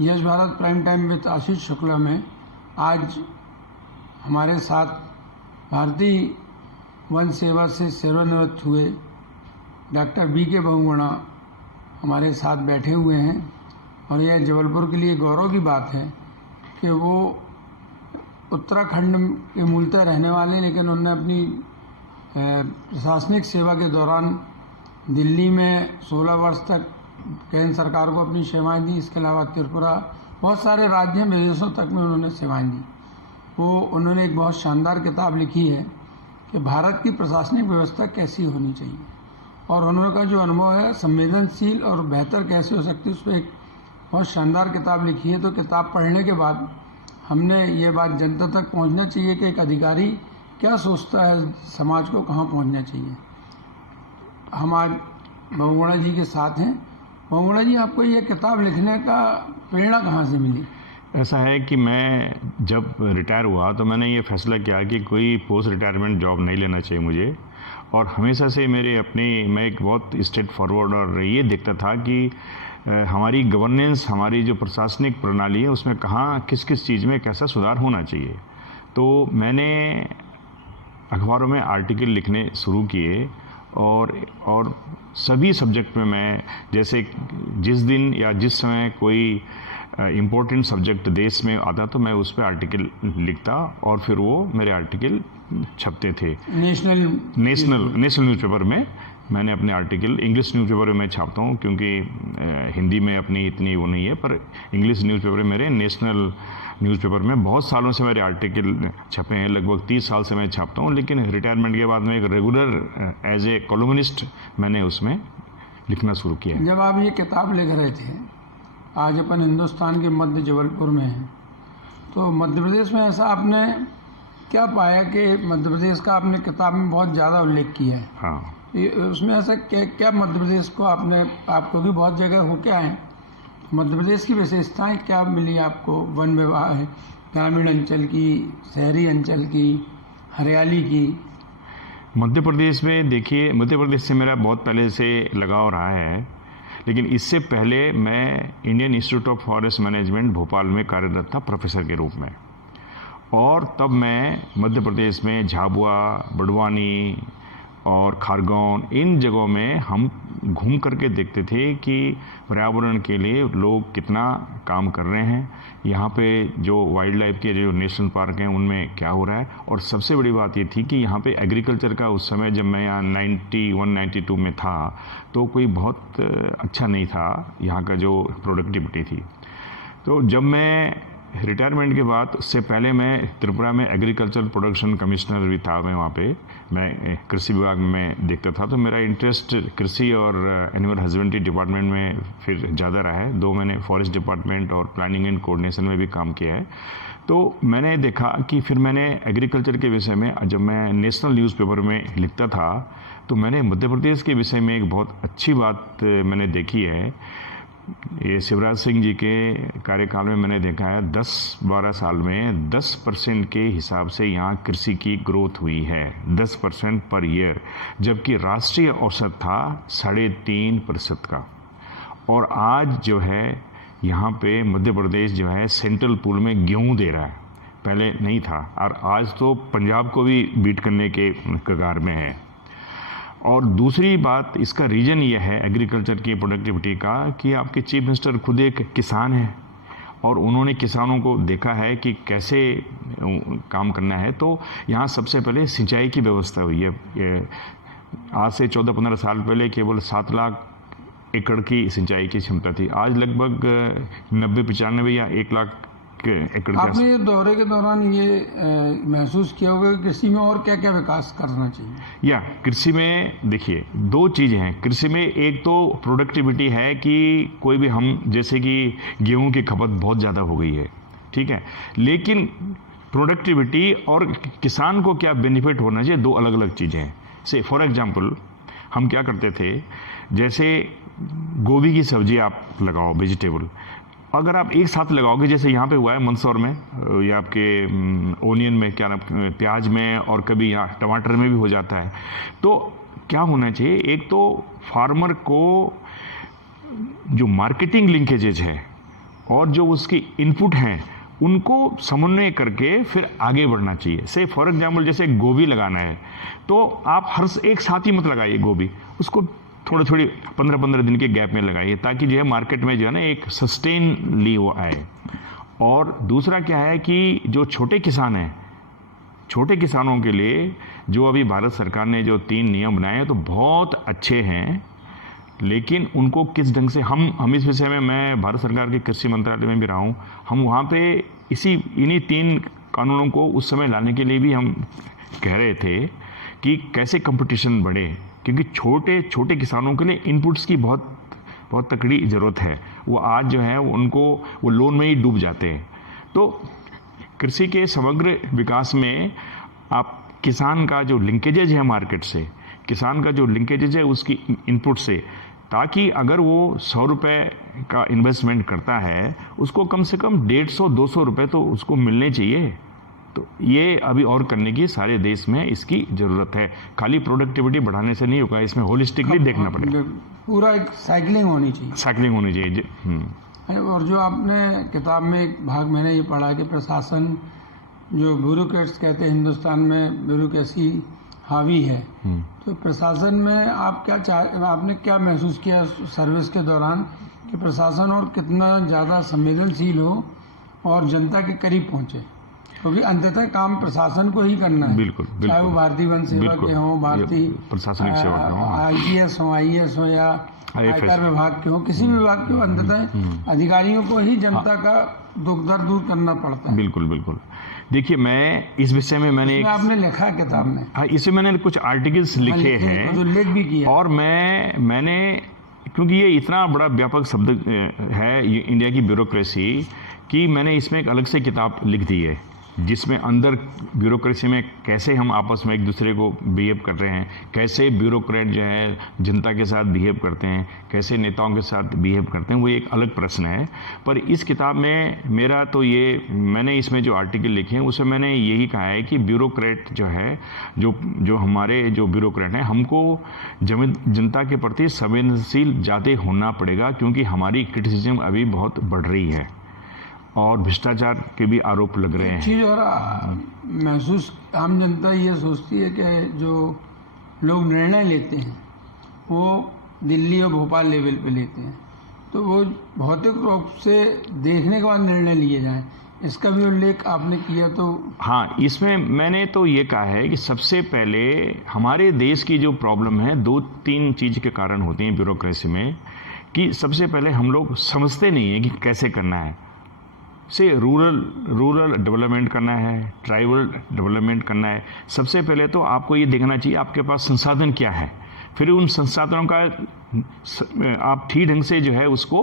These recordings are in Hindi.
Yash Bharat prime time with Ashish Shukla में आज हमारे साथ भारतीय वन सेवा से सेवानिवृत्त हुए डॉक्टर BK बहुगुणा हमारे साथ बैठे हुए हैं और यह जबलपुर के लिए गौरव की बात है कि वो उत्तराखंड के मूलतः रहने वाले हैं, लेकिन उन्होंने अपनी प्रशासनिक सेवा के दौरान दिल्ली में 16 वर्ष तक केंद्र सरकार को अपनी सेवाएं दी। इसके अलावा त्रिपुरा, बहुत सारे राज्य में, विदेशों तक में उन्होंने सेवाएं दी। उन्होंने एक बहुत शानदार किताब लिखी है कि भारत की प्रशासनिक व्यवस्था कैसी होनी चाहिए, और उन्होंने का जो अनुभव है संवेदनशील और बेहतर कैसे हो सकती है, उस पर एक बहुत शानदार किताब लिखी है। तो किताब पढ़ने के बाद हमने ये बात जनता तक पहुंचना चाहिए कि एक अधिकारी क्या सोचता है, समाज को कहाँ पहुंचना चाहिए। हम आज बहुगुणा जी के साथ हैं। बहुगुणा जी, आपको ये किताब लिखने का प्रेरणा कहाँ से मिली? ऐसा है कि मैं जब रिटायर हुआ तो मैंने ये फैसला किया कि कोई पोस्ट रिटायरमेंट जॉब नहीं लेना चाहिए मुझे, और हमेशा से मैं एक बहुत स्ट्रेट फॉरवर्ड और ये देखता था कि हमारी गवर्नेंस, हमारी जो प्रशासनिक प्रणाली है उसमें कहाँ किस किस चीज़ में कैसा सुधार होना चाहिए। तो मैंने अखबारों में आर्टिकल लिखने शुरू किए और सभी सब्जेक्ट में मैं, जैसे जिस दिन या जिस समय कोई इम्पोर्टेंट सब्जेक्ट देश में आता तो मैं उस पर आर्टिकल लिखता और फिर वो मेरे आर्टिकल छपते थे। नेशनल न्यूज़पेपर में मैंने अपने आर्टिकल, इंग्लिश न्यूज़पेपर में मैं छापता हूँ क्योंकि हिंदी में अपनी इतनी वो नहीं है, पर इंग्लिश न्यूज़पेपर मेरे नेशनल न्यूज़पेपर में बहुत सालों से मेरे आर्टिकल छपे हैं। लगभग 30 साल से मैं छापता हूँ, लेकिन रिटायरमेंट के बाद में एक रेगुलर एज ए कॉलमनिस्ट मैंने उसमें लिखना शुरू किया। जब आप ये किताब लिख रहे थे, आज अपन हिंदुस्तान के मध्य जबलपुर में हैं, तो मध्य प्रदेश में ऐसा आपने क्या पाया कि मध्य प्रदेश का आपने किताब में बहुत ज़्यादा उल्लेख किया है? हाँ, उसमें ऐसा क्या मध्य प्रदेश को आपको भी बहुत जगह होके आए, मध्य प्रदेश की विशेषताएं क्या मिली आपको? वन विभाग है, ग्रामीण अंचल की, शहरी अंचल की, हरियाली की। मध्य प्रदेश में देखिए, मध्य प्रदेश से मेरा बहुत पहले से लगाव रहा है, लेकिन इससे पहले मैं Indian institute of forest management Bhopal में कार्यरत था प्रोफेसर के रूप में, और तब मैं मध्य प्रदेश में झाबुआ, बड़वानी और खारगौन, इन जगहों में हम घूम करके देखते थे कि पर्यावरण के लिए लोग कितना काम कर रहे हैं, यहाँ पे जो वाइल्ड लाइफ के जो नेशनल पार्क हैं उनमें क्या हो रहा है। और सबसे बड़ी बात ये थी कि यहाँ पे एग्रीकल्चर का उस समय, जब मैं यहाँ 91-92 में था, तो कोई बहुत अच्छा नहीं था यहाँ का जो प्रोडक्टिविटी थी। तो जब मैं रिटायरमेंट के बाद, उससे पहले मैं त्रिपुरा में एग्रीकल्चर प्रोडक्शन कमिश्नर भी था, मैं कृषि विभाग में देखता था। तो मेरा इंटरेस्ट कृषि और एनिमल हस्बेंड्री डिपार्टमेंट में फिर ज़्यादा रहा है। 2 मैंने फॉरेस्ट डिपार्टमेंट और प्लानिंग एंड कोऑर्डिनेशन में भी काम किया है। तो मैंने देखा कि फिर मैंने एग्रीकल्चर के विषय में, जब मैं नेशनल न्यूज़पेपर में लिखता था, तो मैंने मध्य प्रदेश के विषय में एक बहुत अच्छी बात मैंने देखी है। ये शिवराज सिंह जी के कार्यकाल में मैंने देखा है 10-12 साल में 10% के हिसाब से यहाँ कृषि की ग्रोथ हुई है, 10% पर ईयर, जबकि राष्ट्रीय औसत था 3.5% का। और आज जो है यहाँ पे मध्य प्रदेश जो है सेंट्रल पूल में गेहूँ दे रहा है, पहले नहीं था, और आज तो पंजाब को भी बीट करने के कगार में है। और दूसरी बात, इसका रीजन ये है एग्रीकल्चर की प्रोडक्टिविटी का कि आपके चीफ मिनिस्टर खुद एक किसान हैं और उन्होंने किसानों को देखा है कि कैसे काम करना है। तो यहाँ सबसे पहले सिंचाई की व्यवस्था हुई है। आज से 14-15 साल पहले केवल 7 लाख एकड़ की सिंचाई की क्षमता थी, आज लगभग 90-95 या 1 लाख एकड़। आपने ये दौरे के दौरान ये महसूस किया होगा कि कृषि में और क्या क्या विकास करना चाहिए? या कृषि में देखिए 2 चीज़ें हैं कृषि में। एक तो प्रोडक्टिविटी है कि कोई भी, हम जैसे कि गेहूं की खपत बहुत ज़्यादा हो गई है, ठीक है, लेकिन प्रोडक्टिविटी और किसान को क्या बेनिफिट होना चाहिए, 2 अलग अलग चीज़ें हैं। से फॉर एग्जांपल हम क्या करते थे, जैसे गोभी की सब्जी आप लगाओ, वेजिटेबल, अगर आप एक साथ लगाओगे, जैसे यहाँ पे हुआ है मंदसौर में, या आपके ओनियन में, क्या नाम, प्याज में, और कभी यहाँ टमाटर में भी हो जाता है। तो क्या होना चाहिए, एक तो फार्मर को जो मार्केटिंग लिंकेजेज है और जो उसकी इनपुट हैं उनको समन्वय करके फिर आगे बढ़ना चाहिए। से फॉर एग्जाम्पल जैसे गोभी लगाना है तो आप हर एक साथ ही मत लगाइए गोभी, उसको थोड़ी थोड़ी 15-15 दिन के गैप में लगाइए ताकि जो है मार्केट में जो है ना एक सस्टेनली वो आए। और दूसरा क्या है कि जो छोटे किसान हैं, छोटे किसानों के लिए जो अभी भारत सरकार ने जो 3 नियम बनाए हैं तो बहुत अच्छे हैं, लेकिन उनको किस ढंग से हम इस विषय में, मैं भारत सरकार के कृषि मंत्रालय में भी रहा हूँ, हम वहाँ पे इन्हीं 3 कानूनों को उस समय लाने के लिए भी हम कह रहे थे कि कैसे कंपटीशन बढ़े, क्योंकि छोटे छोटे किसानों के लिए इनपुट्स की बहुत तकड़ी ज़रूरत है। वो आज जो है वो लोन में ही डूब जाते हैं। तो कृषि के समग्र विकास में आप किसान का जो लिंकेजेज है मार्केट से, किसान का जो लिंकेजेज है उसकी इनपुट से, ताकि अगर वो 100 रुपये का इन्वेस्टमेंट करता है उसको कम से कम 150-200 रुपये तो उसको मिलने चाहिए। तो ये अभी और करने की सारे देश में इसकी ज़रूरत है। खाली प्रोडक्टिविटी बढ़ाने से नहीं होगा, इसमें होलिस्टिकली देखना पड़ेगा। पूरा एक साइकिलिंग होनी चाहिए। साइकिलिंग होनी चाहिए। और जो आपने किताब में एक भाग मैंने ये पढ़ा कि प्रशासन जो ब्यूरोक्रेट्स कहते हैं हिंदुस्तान में ब्यूरोक्रेसी हावी है, तो प्रशासन में आपने क्या महसूस किया सर्विस के दौरान कि प्रशासन और कितना ज़्यादा संवेदनशील हो और जनता के करीब पहुँचे? क्योंकि अंततः काम प्रशासन को ही करना है। बिल्कुल, चाहे वो भारतीय वन सेवा के हों, भारतीय प्रशासनिक सेवा के हों, IPS हो, IAS हो या आयकर विभाग के हो, किसी भी विभाग के हो, अंततः अधिकारियों को ही जनता का दुख दर्द दूर करना पड़ता है। बिल्कुल। देखिए, मैं इस विषय में मैंने आपने लिखा है किताब में। हाँ, इसमें मैंने कुछ आर्टिकल्स लिखे हैं, जो लेख भी किया, और मैंने क्योंकि ये इतना बड़ा व्यापक शब्द है ये इंडिया की ब्यूरोक्रेसी कि मैंने इसमें एक अलग से किताब लिख दी है जिसमें अंदर ब्यूरोक्रेसी में कैसे हम आपस में एक दूसरे को बिहेव कर रहे हैं, कैसे ब्यूरोक्रेट जो है जनता के साथ बिहेव करते हैं, कैसे नेताओं के साथ बिहेव करते हैं, वो एक अलग प्रश्न है। पर इस किताब में मेरा तो मैंने इसमें जो आर्टिकल लिखे हैं उसमें मैंने यही कहा है कि ब्यूरोक्रेट जो है, जो हमारे जो ब्यूरोक्रेट हैं, हमको जनता के प्रति संवेदनशील ज़्यादा होना पड़ेगा, क्योंकि हमारी क्रिटिसिज्म अभी बहुत बढ़ रही है और भ्रष्टाचार के भी आरोप लग रहे हैं। चीज़ और महसूस आम जनता ये सोचती है कि जो लोग निर्णय लेते हैं वो दिल्ली और भोपाल लेवल पे लेते हैं, तो वो भौतिक रूप से देखने के बाद निर्णय लिए जाएं, इसका भी उल्लेख आपने किया। तो हाँ, इसमें मैंने तो ये कहा है कि सबसे पहले हमारे देश की जो प्रॉब्लम है 2-3 चीज़ के कारण होती हैं ब्यूरोक्रेसी में, कि सबसे पहले हम लोग समझते नहीं हैं कि कैसे करना है। से रूरल डेवलपमेंट करना है, ट्राइबल डेवलपमेंट करना है, सबसे पहले तो आपको ये देखना चाहिए आपके पास संसाधन क्या है, फिर उन संसाधनों का आप ठीक ढंग से जो है उसकी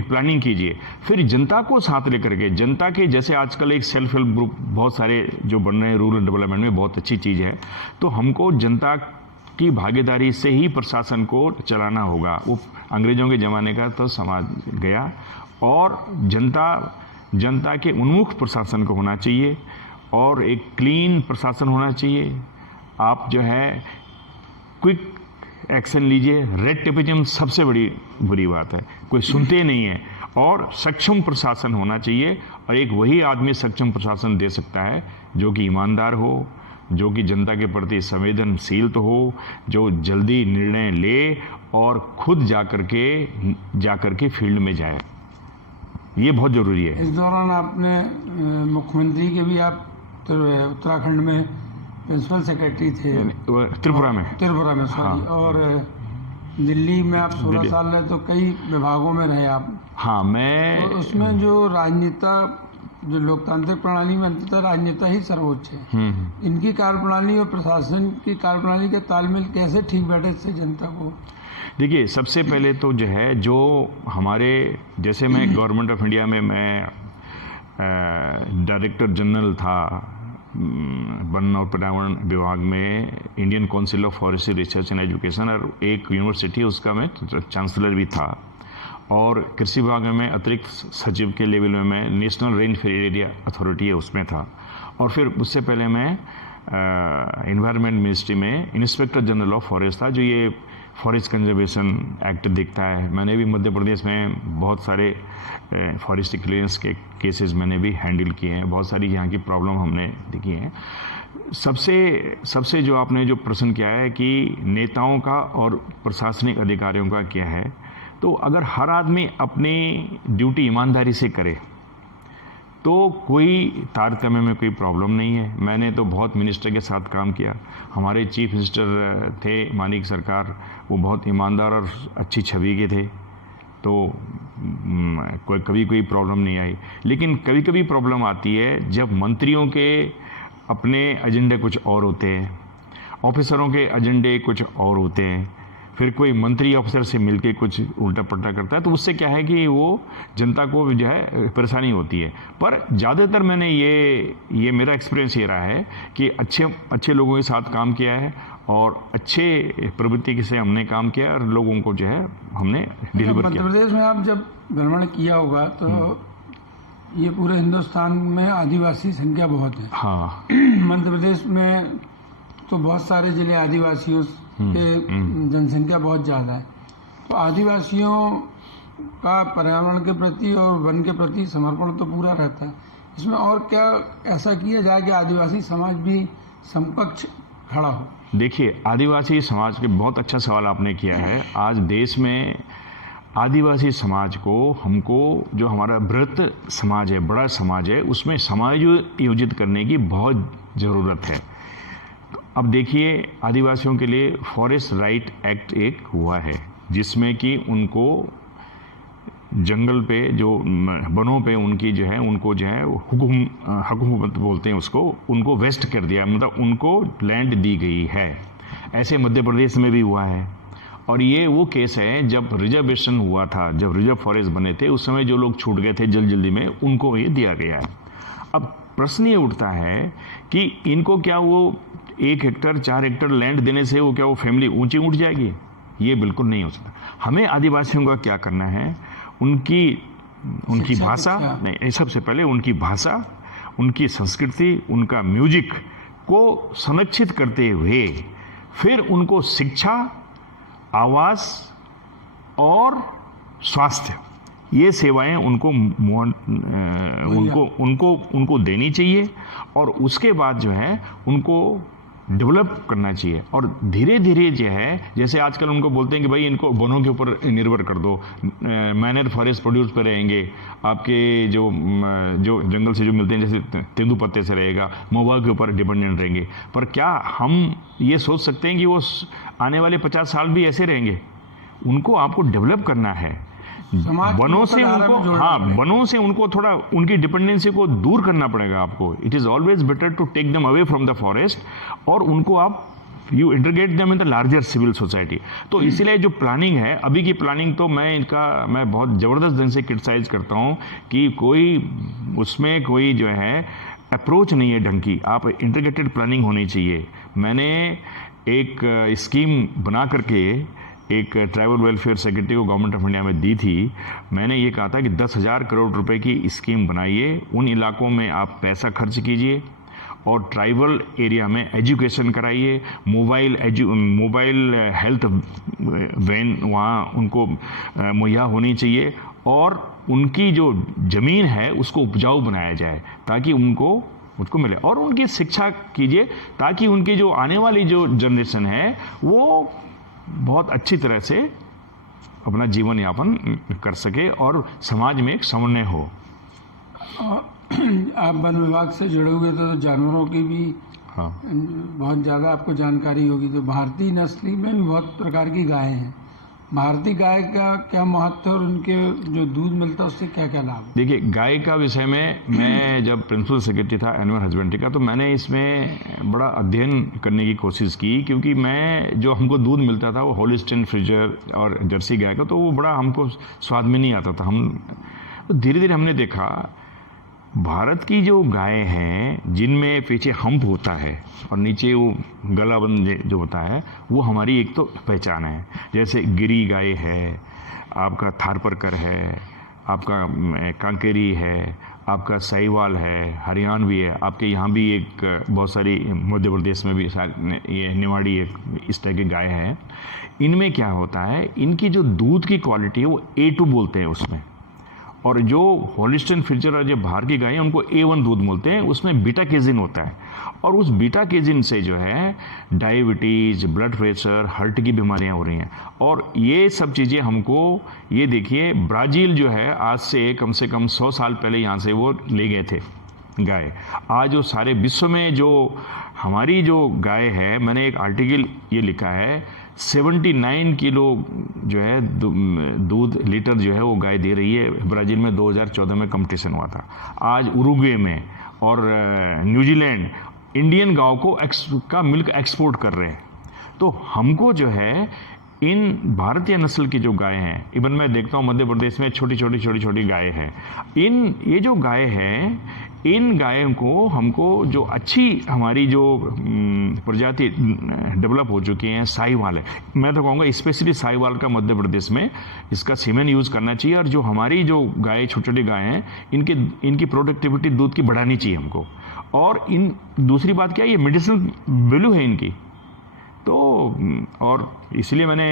प्लानिंग कीजिए। फिर जनता को साथ लेकर के, जनता के जैसे आजकल एक सेल्फ हेल्प ग्रुप बहुत सारे जो बन रहे हैं रूरल डेवलपमेंट में, बहुत अच्छी चीज़ है। तो हमको जनता की भागीदारी से ही प्रशासन को चलाना होगा। वो अंग्रेजों के ज़माने का तो समाज गया, और जनता के उन्मुख प्रशासन को होना चाहिए और एक क्लीन प्रशासन होना चाहिए। आप जो है क्विक एक्शन लीजिए। रेड टेपिज्म सबसे बड़ी बुरी बात है, कोई सुनते नहीं है। और सक्षम प्रशासन होना चाहिए, और एक वही आदमी सक्षम प्रशासन दे सकता है जो कि ईमानदार हो, जो कि जनता के प्रति संवेदनशील तो हो, जो जल्दी निर्णय ले और खुद जाकर के फील्ड में जाए। ये बहुत ज़रूरी है। इस दौरान आपने मुख्यमंत्री के भी, आप उत्तराखंड में प्रिंसिपल सेक्रेटरी थे, त्रिपुरा में सॉरी, हाँ। और दिल्ली में आप 16 साल रहे, तो कई विभागों में रहे आप। हाँ, मैं तो उसमें जो राजनेता, जो लोकतांत्रिक प्रणाली में अंततः राजनेता ही सर्वोच्च है, इनकी कार्यप्रणाली और प्रशासन की कार्यप्रणाली के तालमेल कैसे ठीक बैठे इससे जनता को? देखिए, सबसे पहले तो जो है, जो हमारे जैसे मैं गवर्नमेंट ऑफ इंडिया में मैं डायरेक्टर जनरल था वन और पर्यावरण विभाग में, Indian council of forestry research and education, और एक यूनिवर्सिटी उसका मैं चांसलर भी था, और कृषि विभाग में अतिरिक्त सचिव के लेवल में मैं national rain fair area authority है उसमें था, और फिर उससे पहले मैं एनवायरनमेंट मिनिस्ट्री में इंस्पेक्टर जनरल ऑफ फॉरेस्ट था, जो ये फॉरेस्ट कंजर्वेशन एक्ट दिखता है। मैंने भी मध्य प्रदेश में बहुत सारे फॉरेस्ट क्लियरेंस के केसेस मैंने भी हैंडल किए हैं, बहुत सारी यहाँ की प्रॉब्लम हमने देखी है। सबसे जो आपने जो प्रश्न किया है कि नेताओं का और प्रशासनिक अधिकारियों का क्या है, तो अगर हर आदमी अपनी ड्यूटी ईमानदारी से करे तो कोई तारतम्य में कोई प्रॉब्लम नहीं है। मैंने तो बहुत मिनिस्टर के साथ काम किया। हमारे चीफ मिनिस्टर थे मानिक सरकार, वो बहुत ईमानदार और अच्छी छवि के थे, तो कोई प्रॉब्लम नहीं आई। लेकिन कभी कभी प्रॉब्लम आती है जब मंत्रियों के अपने एजेंडे कुछ और होते हैं, ऑफिसरों के एजेंडे कुछ और होते हैं, फिर कोई मंत्री ऑफिसर से मिलके कुछ उल्टा पल्टा करता है, तो उससे क्या है कि वो जनता को जो है परेशानी होती है। पर ज़्यादातर मैंने ये मेरा एक्सपीरियंस ये रहा है कि अच्छे लोगों के साथ काम किया है और अच्छे प्रवृत्ति से हमने काम किया और लोगों को जो है हमने डिलीवर मध्य किया। प्रदेश में आप जब भ्रमण किया होगा तो ये पूरे हिंदुस्तान में आदिवासी संख्या बहुत है। हाँ। मध्य प्रदेश में तो बहुत सारे जिले आदिवासियों के जनसंख्या बहुत ज़्यादा है, तो आदिवासियों का पर्यावरण के प्रति और वन के प्रति समर्पण तो पूरा रहता है। इसमें और क्या ऐसा किया जाए कि आदिवासी समाज भी समकक्ष खड़ा हो? देखिए, आदिवासी समाज के बहुत अच्छा सवाल आपने किया है। आज देश में आदिवासी समाज को हमको जो हमारा बृहत समाज है, बड़ा समाज है, उसमें समायोजित करने की बहुत ज़रूरत है। अब देखिए, आदिवासियों के लिए फॉरेस्ट राइट एक्ट एक हुआ है जिसमें कि उनको जंगल पे जो वनों पे उनकी जो है उनको जो है हुकूमत बोलते हैं उसको, उनको वेस्ट कर दिया, मतलब उनको लैंड दी गई है। ऐसे मध्य प्रदेश में भी हुआ है। और ये वो केस है जब रिजर्वेशन हुआ था, जब रिजर्व फॉरेस्ट बने थे, उस समय जो लोग छूट गए थे जल्दी में, उनको ये दिया गया है। अब प्रश्न ये उठता है कि इनको क्या वो 1 हेक्टर 4 हेक्टर लैंड देने से वो क्या वो फैमिली ऊंची उठ जाएगी? ये बिल्कुल नहीं हो सकता। हमें आदिवासियों का क्या करना है, उनकी भाषा नहीं, सबसे पहले उनकी भाषा, उनकी संस्कृति, उनका म्यूजिक को संरक्षित करते हुए फिर उनको शिक्षा, आवास और स्वास्थ्य, ये सेवाएं उनको देनी चाहिए और उसके बाद जो है उनको डेवलप करना चाहिए। और धीरे धीरे जो है, जैसे आजकल उनको बोलते हैं कि भाई इनको वनों के ऊपर निर्भर कर दो, मैनर फॉरेस्ट प्रोड्यूस पे रहेंगे, आपके जो जंगल से जो मिलते हैं जैसे तेंदुपत्ते से रहेगा, महुआ के ऊपर डिपेंडेंट रहेंगे। पर क्या हम ये सोच सकते हैं कि वो आने वाले 50 साल भी ऐसे रहेंगे? उनको आपको डेवलप करना है। वनों से उनको थोड़ा उनकी डिपेंडेंसी को दूर करना पड़ेगा आपको। It is always better to take them away from the forest और उनको आप you integrate them in the larger civil society. तो इसीलिए जो प्लानिंग है, अभी की प्लानिंग तो मैं बहुत ज़बरदस्त ढंग से क्रिटिसाइज करता हूँ कि उसमें कोई जो है अप्रोच नहीं है ढंग की। आप इंटीग्रेटेड प्लानिंग होनी चाहिए। मैंने एक स्कीम बना करके एक ट्राइबल वेलफेयर सेक्रेटरी को गवर्नमेंट ऑफ इंडिया में दी थी। मैंने ये कहा था कि 10,000 करोड़ रुपए की स्कीम बनाइए, उन इलाकों में आप पैसा खर्च कीजिए और ट्राइबल एरिया में एजुकेशन कराइए, मोबाइल हेल्थ वैन वहाँ उनको मुहैया होनी चाहिए और उनकी जो ज़मीन है उसको उपजाऊ बनाया जाए ताकि उसको मिले, और उनकी शिक्षा कीजिए ताकि उनकी जो आने वाली जो जनरेशन है वो बहुत अच्छी तरह से अपना जीवन यापन कर सके और समाज में एक समन्वय हो। आप वन विभाग से जुड़े हुए तो जानवरों की भी हाँ बहुत ज़्यादा आपको जानकारी होगी। तो भारतीय नस्ली में भी बहुत प्रकार की गायें हैं। भारतीय गाय का क्या महत्व है और उनके जो दूध मिलता है उससे क्या क्या लाभ है? देखिए, गाय का विषय में मैं जब प्रिंसिपल सेक्रेटरी था एनिमल हस्बेंड्री का, तो मैंने इसमें बड़ा अध्ययन करने की कोशिश की, क्योंकि मैं जो हमको दूध मिलता था वो होलिस्टीन फ्रीजर और जर्सी गाय का, तो वो बड़ा हमको स्वाद में नहीं आता था। तो धीरे धीरे हमने देखा भारत की जो गाय हैं जिनमें पीछे हम्प होता है और नीचे वो गलाबंद जो होता है, वो हमारी एक तो पहचान है। जैसे गिरी गाय है, आपका थारपरकर है, आपका कांकेरी है, आपका साहिवाल है, हरियाणवी है, आपके यहाँ भी एक बहुत सारी मध्य प्रदेश में भी ये निवाड़ी एक इस तरह की गाय है। इनमें क्या होता है, इनकी जो दूध की क्वालिटी है वो A2 बोलते हैं उसमें, और जो होलिस्टीन फ्रिजियन और जो बाहर की गाय है उनको A1 दूध बोलते हैं। उसमें बीटा केजिन होता है, और उस बीटा केजिन से जो है डायबिटीज, ब्लड प्रेशर, हार्ट की बीमारियां हो रही हैं। और ये सब चीज़ें हमको, ये देखिए ब्राज़ील जो है आज से कम 100 साल पहले यहाँ से वो ले गए थे गाय। आज वो सारे विश्व में जो हमारी जो गाय है, मैंने एक आर्टिकल ये लिखा है, 79 किलो जो है दूध लीटर जो है वो गाय दे रही है। ब्राज़ील में 2014 में कंपटीशन हुआ था। आज उरुग्वे में और न्यूजीलैंड इंडियन गांव का मिल्क एक्सपोर्ट कर रहे हैं। तो हमको जो है इन भारतीय नस्ल की जो गाय हैं, इवन मैं देखता हूँ मध्य प्रदेश में छोटी छोटी गाय हैं। ये जो गाय है, इन गायों को हमको जो अच्छी हमारी जो प्रजाति डेवलप हो चुकी हैं, साहिवाल है, मैं तो कहूँगा स्पेशली साहिवाल का मध्य प्रदेश में इसका सीमेन यूज़ करना चाहिए। और जो हमारी जो गाय छोटी छोटी गाय हैं, इनकी प्रोडक्टिविटी दूध की बढ़ानी चाहिए हमको। और दूसरी बात क्या है, ये मेडिसिनल वैल्यू है इनकी। तो और इसलिए मैंने